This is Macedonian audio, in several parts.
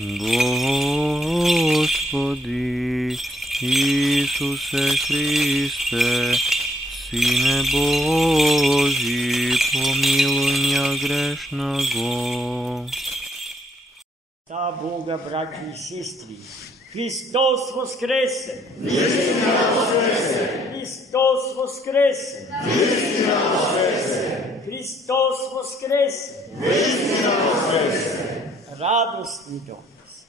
Господи Исусе Христе, Сине Божий, помилуй меня грешного. Да, Бога, браки и сестри, Христос воскресе! Истина воскресе! Христос воскресе! Истина воскресе! Христос воскресе! Истина воскресе! Радостни донесе.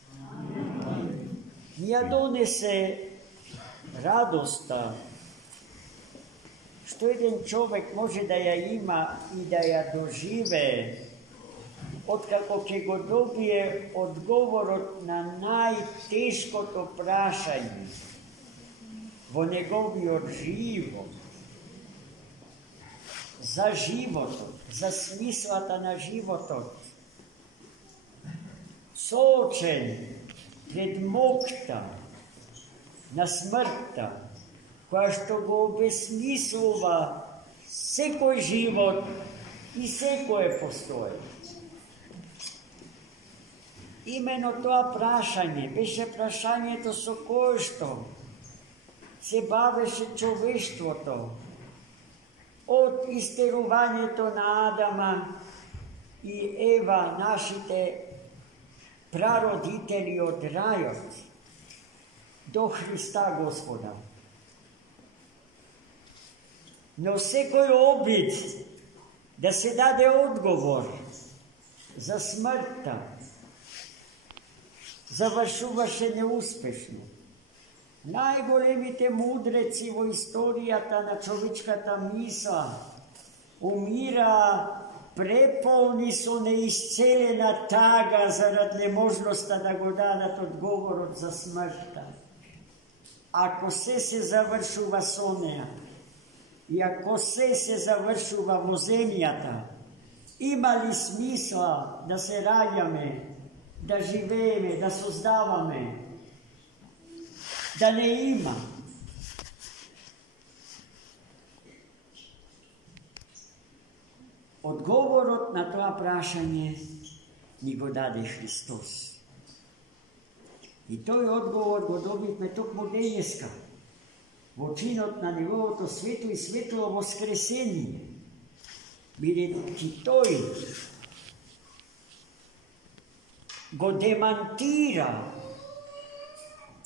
Ня донесе радоста, što jedan čovjek može da ja ima i da ja dožive, otkako će go dobije odgovor na najteško to prašanje, vo njegovi od život, za životot, za smislata na životot, sočen pred mokta, na smrta, koja što go obesmislova sekoj život i sekoje postoje. Imeno to prašanje, beše prašanje to so košto, se baveše čoveštvo to, od isterovanja to na Adama i Eva, našite praroditelji od rajot, do Hrista Gospoda. No sekoj obid, da se dade odgovor za smrta, završuvaše neuspešno. Najgolemite mudreci vo istorijata na čovičkata misla umira prepolni su neisceljena taga zarad nemožnosta da go dadat odgovor za smrta. Ako se završuva soneja i ako se završuva vo zemljata, ima li smisla da se rađame, da živeme, da sozdavame, da ne ima. Odgovor na to prašanje ni go dade Hristos. I to je odgovor go dobitme tog modeljeska, vočinot na njegovo sveto i svetlo voskresenje. Ki toj go demantira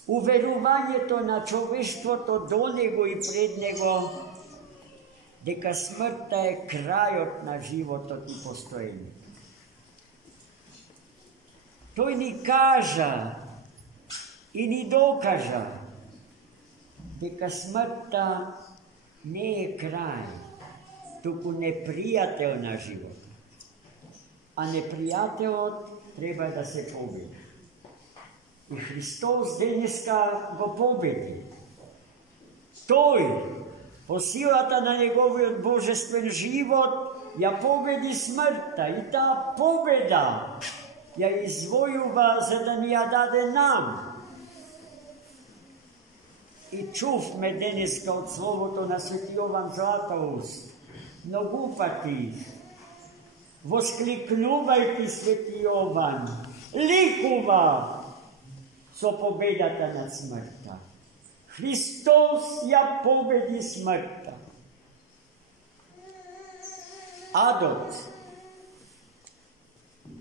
uverovanje to na čoveštvo to do nego i pred nego, deka smrta je krajot na životot i postojenje. To ni kaža i ni dokaža, deka smrta ne je kraj, tuku neprijatelj na život. A neprijatelj treba da se pobedi. I Hristos dneska go pobedi. Toj posilata na njegov božestven život, ja pobedi smrta i ta pobeda ja izvojuva za da ni ja dade nam. I čuv me dneska od slovo na Sveti Jovan Zlatoust. No gupati, voskliknuvajte Sveti Jovan, likuva, so pobedata nad smrta. Hristos ja pobedi smrta. Adot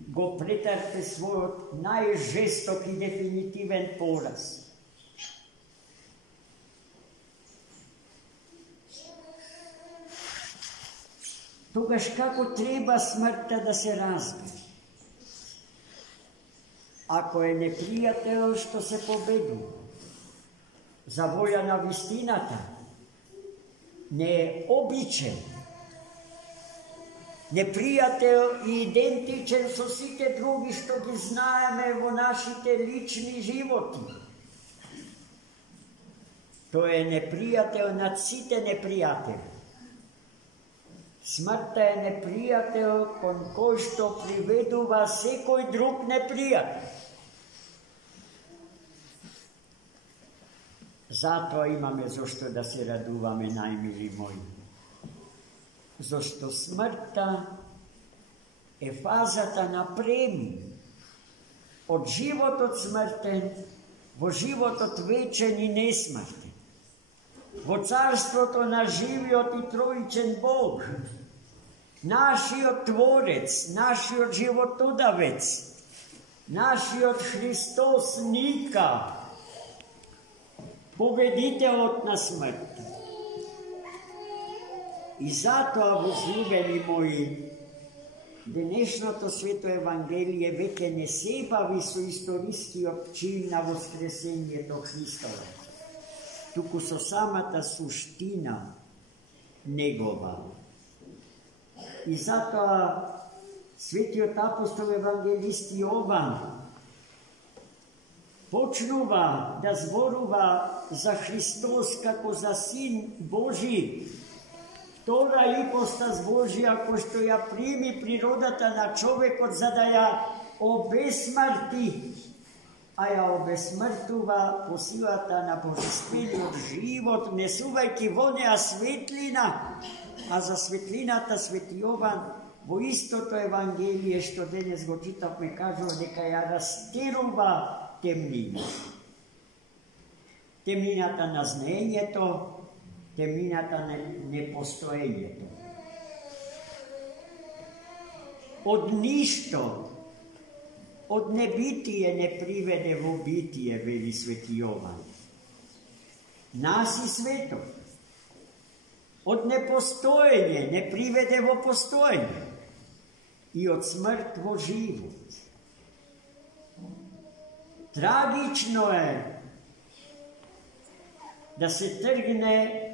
go pretarte svoj najžestok i definitiven poraz. Togaž kako treba smrta da se razbi. Ako je neprijatelj što se pobedu, zavoljana vistinata, ne običen, neprijatelj i identičen so site drugi što gi znajeme vo našite lični životi. To je neprijatelj nad site neprijatelj. Smrta je neprijatelj kon koj što priveduva sekoj drug neprijatelj. Zato imame zašto da se raduvame, najmili moji. Zašto smrta je fazata na premi od život od smrten, vo život od večen i nesmrten. Vo carstvo na živio ti trojičen Bog, našio Tvorec, našio životodavec, našio Hristos Nika, pobeditelj na smrti. I zato, возлюбени moji, dnešното свето Евангелие веќе не се бави со историскиот чин на воскресението Христово, туку со самата суштина негова. И затоа светиот апостол евангелист Јован почнува да зборува за Христос како за Син Божи, втора ипостас Божија кој што ја прими природата на човекот за да ја обесмрти, а ја обесмртува по силата на божествениот живот, внесувајќи во неа светлина, а за светлината свети Јован во истото Евангелие што денес го читавме кажува дека ја растерува темнина. Темнината на знаењето, темнината на непостоењето. Од ништо, од небитие не приведе во битие, вели свети Јован. Нас и светот. Од непостоење не приведе во постоење и од смрт во живот. Трагично е да се тргне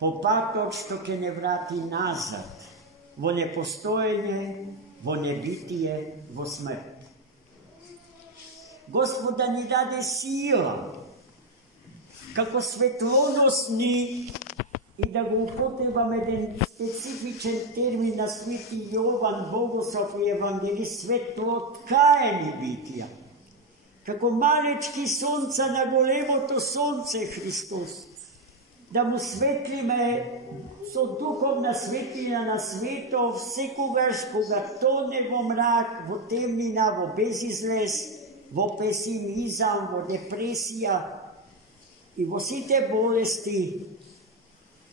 по патот што ќе не врати назад, во непостоење, во небитие, во смрт. Господ да ни даде сила, како светлоносни, и да го употребаме еден специфичен термин на свети Јован Богослов и евангелист, светлоткаени битија. Како малечки сонца на големото сонце Христос, да му светлиме со духовна светлина на светов, секогаш кога тоне во мрак, во темнина, во безизлез, во песимизам, во депресија и во сите болести,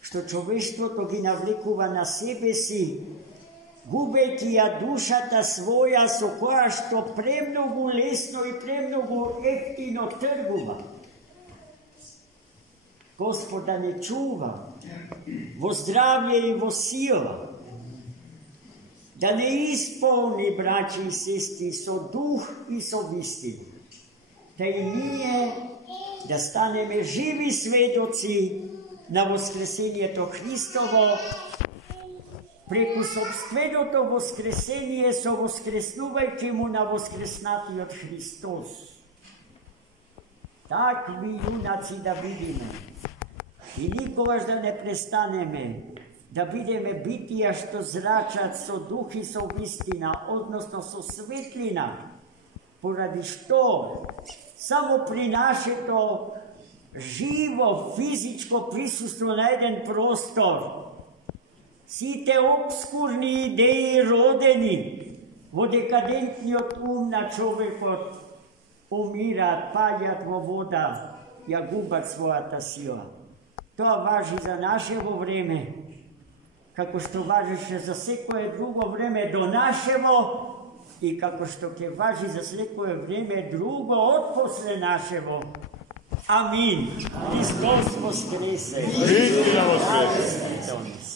што човештвото ги навлекува на себе си, губејќи ја душата своја со која што премногу лесно и премногу ефтино тргува. Господ да не чува во здравје и во сила, да не исполни, браќи и сестри, со дух и со вистина, да и ние да станеме живи сведоци на воскресението Христово, преку собственото воскресение, со воскреснувајќи му на воскреснатиот Христос. Такви јунаци да видиме и никогаш да не престанеме да бидеме битија што зрачат со дух и со вистина, односно со светлина, поради што само при нашето живо физичко присуство на еден простор сите обскурни идеи родени во декадентниот ум на човекот умираат, паѓаат во вода, ја губат својата сила. Тоа важи за нашево време, како што важеше за секое друго време до нашево и како што ќе важи за секое време друго од после нашево. Амин. Христос воскресе. Христос воскресе.